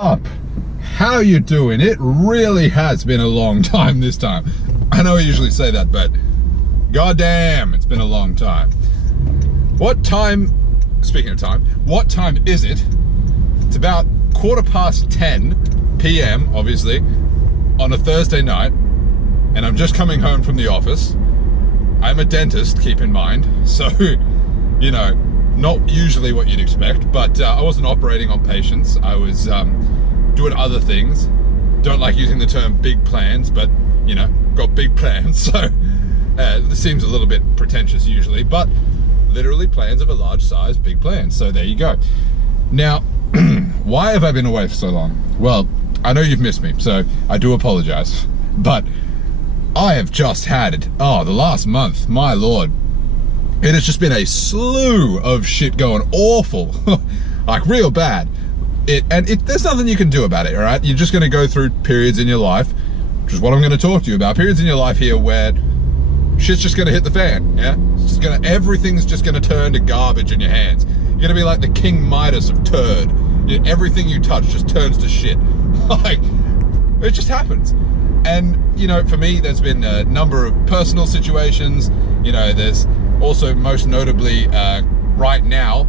Up, how you doing? It really has been a long time this time. I know I usually say that, but goddamn, it's been a long time. What time, speaking of time, what time is it? It's about 10:15 p.m, obviously, on a Thursday night, and I'm just coming home from the office. I'm a dentist, keep in mind, so, you know, not usually what you'd expect, but I wasn't operating on patients. I was doing other things. Don't like using the term big plans, but, you know, got big plans, so this seems a little bit pretentious usually, but literally plans of a large size, big plans, so there you go. Now, why have I been away for so long? Well, I know you've missed me, so I do apologize, but I have just had, the last month, my lord, it has just been a slew of shit going awful, like real bad. There's nothing you can do about it, all right? You're just going to go through periods in your life, which is what I'm going to talk to you about. Periods in your life here where shit's just going to hit the fan, yeah? Everything's just going to turn to garbage in your hands. You're going to be like the King Midas of turd. Everything you touch just turns to shit. Like, it just happens. And, you know, for me, there's been a number of personal situations. You know, there's also most notably right now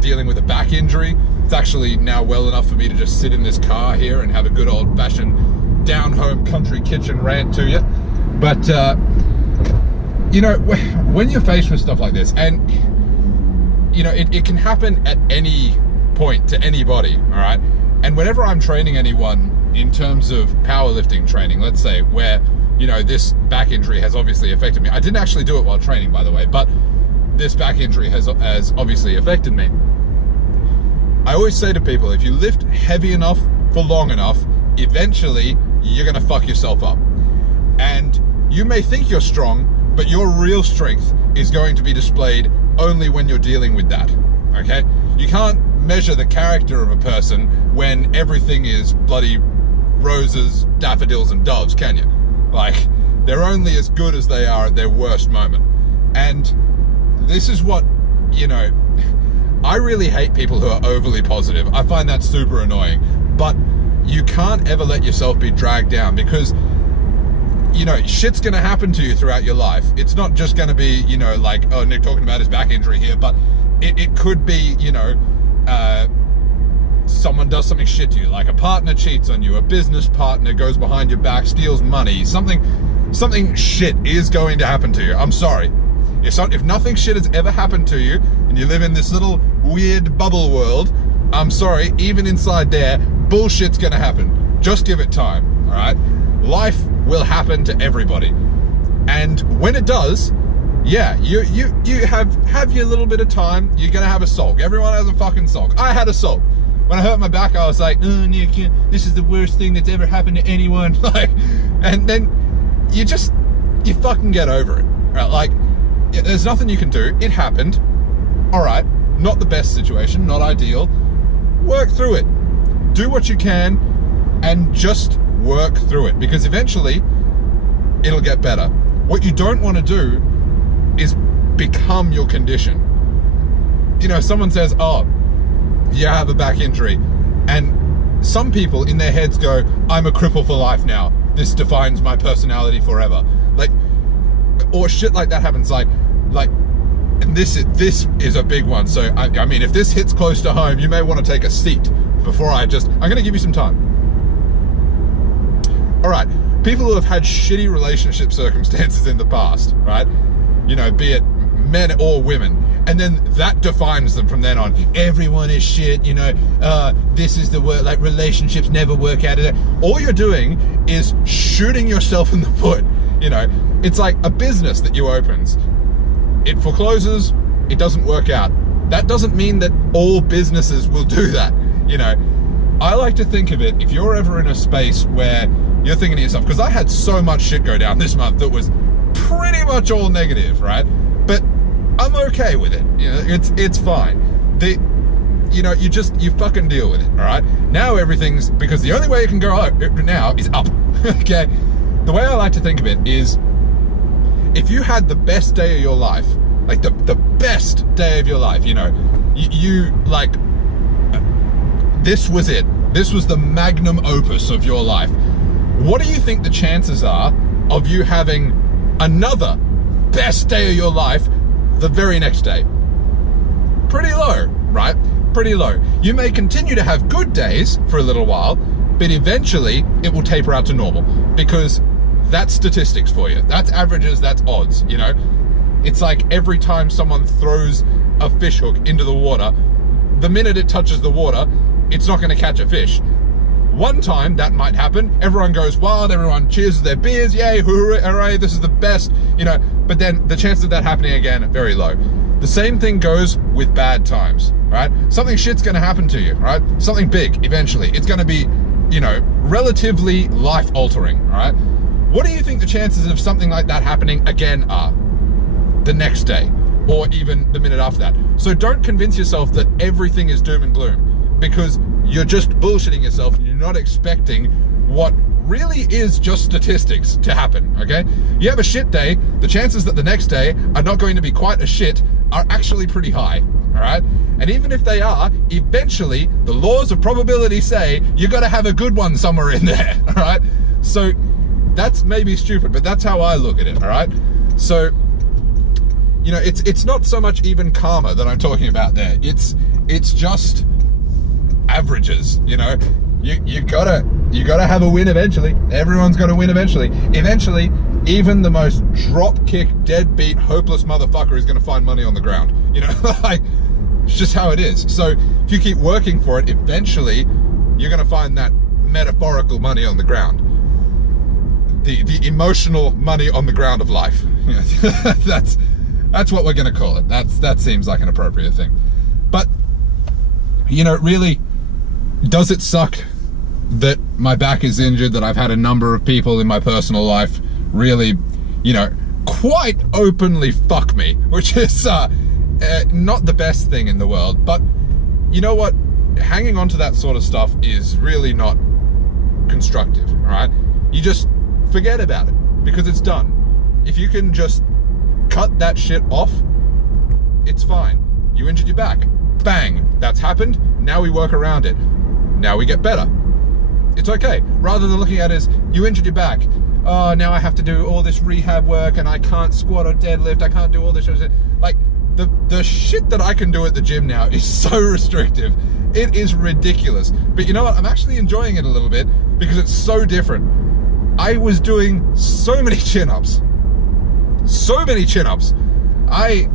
dealing with a back injury. It's actually now well enough for me to just sit in this car here and have a good old fashioned down home country kitchen rant to you. But you know, when you're faced with stuff like this, and you know, it can happen at any point to anybody, all right? And whenever I'm training anyone in terms of powerlifting training, let's say, where, you know, this back injury has obviously affected me. I didn't actually do it while training, by the way, but this back injury has obviously affected me. I always say to people, if you lift heavy enough for long enough, eventually you're gonna fuck yourself up. And you may think you're strong, but your real strength is going to be displayed only when you're dealing with that, okay? You can't measure the character of a person when everything is bloody roses, daffodils, and doves, can you? Like, they're only as good as they are at their worst moment. And this is what, you know, I really hate people who are overly positive. I find that super annoying. But you can't ever let yourself be dragged down, because, you know, shit's gonna happen to you throughout your life. It's not just gonna be, you know, like, oh, Nick talking about his back injury here, but it could be, you know, someone does something shit to you, like a partner cheats on you, a business partner goes behind your back, steals money, something shit is going to happen to you. I'm sorry. If nothing shit has ever happened to you, and you live in this little weird bubble world, I'm sorry, even inside there, bullshit's gonna happen. Just give it time, all right? Life will happen to everybody. And when it does, yeah, you have your little bit of time, you're gonna have a sulk. Everyone has a fucking sulk. I had a sulk. When I hurt my back, I was like, oh, Nick, this is the worst thing that's ever happened to anyone. Like, and then you fucking get over it, right? Like, there's nothing you can do. It happened. All right, not the best situation, not ideal. Work through it. Do what you can and just work through it, because eventually it'll get better. What you don't want to do is become your condition. You know, someone says, oh, yeah, I have a back injury, and some people in their heads go, I'm a cripple for life now. This defines my personality forever. Like, or shit like that happens. Like, and this is a big one. So I mean, if this hits close to home, you may want to take a seat before I'm going to give you some time. All right, people who have had shitty relationship circumstances in the past, right? You know, be it men or women, and then that defines them from then on. Everyone is shit, you know, this is the word, like, relationships never work out. All you're doing is shooting yourself in the foot. You know, it's like a business that you opens. It forecloses, it doesn't work out. That doesn't mean that all businesses will do that, you know. I like to think of it, if you're ever in a space where you're thinking to yourself, because I had so much shit go down this month that was pretty much all negative, right? But I'm okay with it, you know, it's fine. You know, you fucking deal with it, all right? Now everything's, because the only way it can go up now is up, okay? The way I like to think of it is, if you had the best day of your life, like the best day of your life, you know, you like this was it. This was the magnum opus of your life. What do you think the chances are of you having another best day of your life the very next day? Pretty low, right? Pretty low. You may continue to have good days for a little while, but eventually it will taper out to normal, because that's statistics for you. That's averages, that's odds, you know? It's like every time someone throws a fish hook into the water, the minute it touches the water, it's not gonna catch a fish. One time that might happen, everyone goes wild, everyone cheers their beers, yay, hooray, hooray, this is the best, you know, but then the chance of that happening again, very low. The same thing goes with bad times, right? Something shit's gonna happen to you, right? Something big, eventually. It's gonna be, you know, relatively life-altering, all right? What do you think the chances of something like that happening again are? The next day, or even the minute after that. So don't convince yourself that everything is doom and gloom, because you're just bullshitting yourself and you're not expecting what really is just statistics to happen, okay? You have a shit day, the chances that the next day are not going to be quite as shit are actually pretty high, all right? And even if they are, eventually the laws of probability say you got to have a good one somewhere in there, all right? So that's maybe stupid, but that's how I look at it, all right? So, you know, it's not so much even karma that I'm talking about there. It's just averages, you know? You gotta have a win eventually. Everyone's got to win eventually. Eventually, even the most drop-kick, deadbeat, hopeless motherfucker is gonna find money on the ground. You know, like, it's just how it is. So if you keep working for it, eventually you're gonna find that metaphorical money on the ground. The emotional money on the ground of life. You know, that's what we're gonna call it. That seems like an appropriate thing. But, you know, really, does it suck that my back is injured, that I've had a number of people in my personal life really, you know, quite openly fuck me, which is not the best thing in the world. But you know what? Hanging on to that sort of stuff is really not constructive, all right? You just forget about it, because it's done. If you can just cut that shit off, it's fine. You injured your back. Bang, that's happened. Now we work around it. Now we get better. It's okay. Rather than looking at it as, you injured your back. Oh, now I have to do all this rehab work and I can't squat or deadlift. I can't do all this shit. Like, the shit that I can do at the gym now is so restrictive. It is ridiculous. But you know what? I'm actually enjoying it a little bit because it's so different. I was doing so many chin-ups. So many chin-ups. I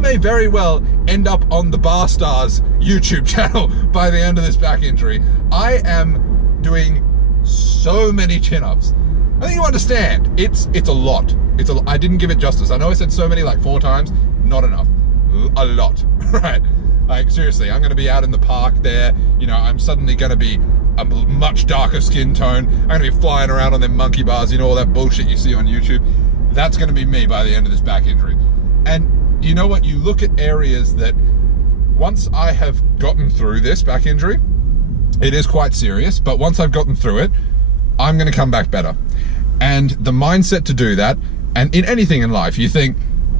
may very well end up on the Bar Stars YouTube channel by the end of this back injury. I am doing so many chin-ups. I think you understand. It's a lot. I didn't give it justice. I know I said so many like 4 times. Not enough. A lot. Right? Like, seriously, I'm going to be out in the park there. You know, I'm suddenly going to be a much darker skin tone. I'm going to be flying around on them monkey bars, you know, all that bullshit you see on YouTube. That's going to be me by the end of this back injury. And you know what? You look at areas that once I have gotten through this back injury, it is quite serious, but once I've gotten through it, I'm going to come back better. And the mindset to do that, and in anything in life, you think,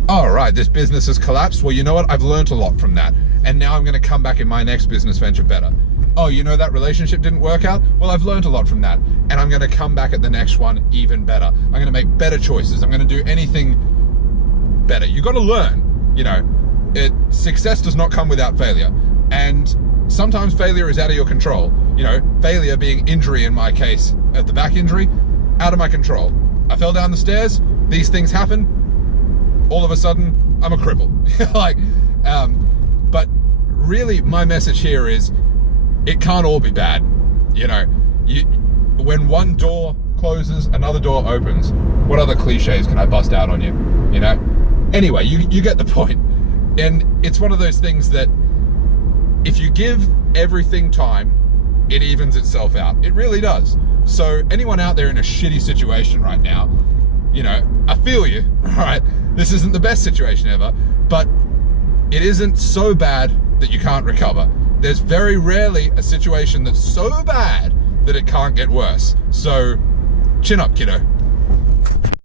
oh, right, this business has collapsed. Well, you know what? I've learned a lot from that. And now I'm going to come back in my next business venture better. Oh, you know, that relationship didn't work out? Well, I've learned a lot from that. And I'm going to come back at the next one even better. I'm going to make better choices. I'm going to do anything better. You got to learn. You know, success does not come without failure. And sometimes failure is out of your control. You know, failure being injury in my case, at the back injury, out of my control. I fell down the stairs, these things happen, all of a sudden, I'm a cripple. Like, but really my message here is, it can't all be bad. You know, when one door closes, another door opens. What other cliches can I bust out on you? You know? Anyway, you get the point. And it's one of those things that if you give everything time, it evens itself out. It really does. So anyone out there in a shitty situation right now, you know, I feel you, all right? This isn't the best situation ever, but it isn't so bad that you can't recover. There's very rarely a situation that's so bad that it can't get worse. So chin up, kiddo.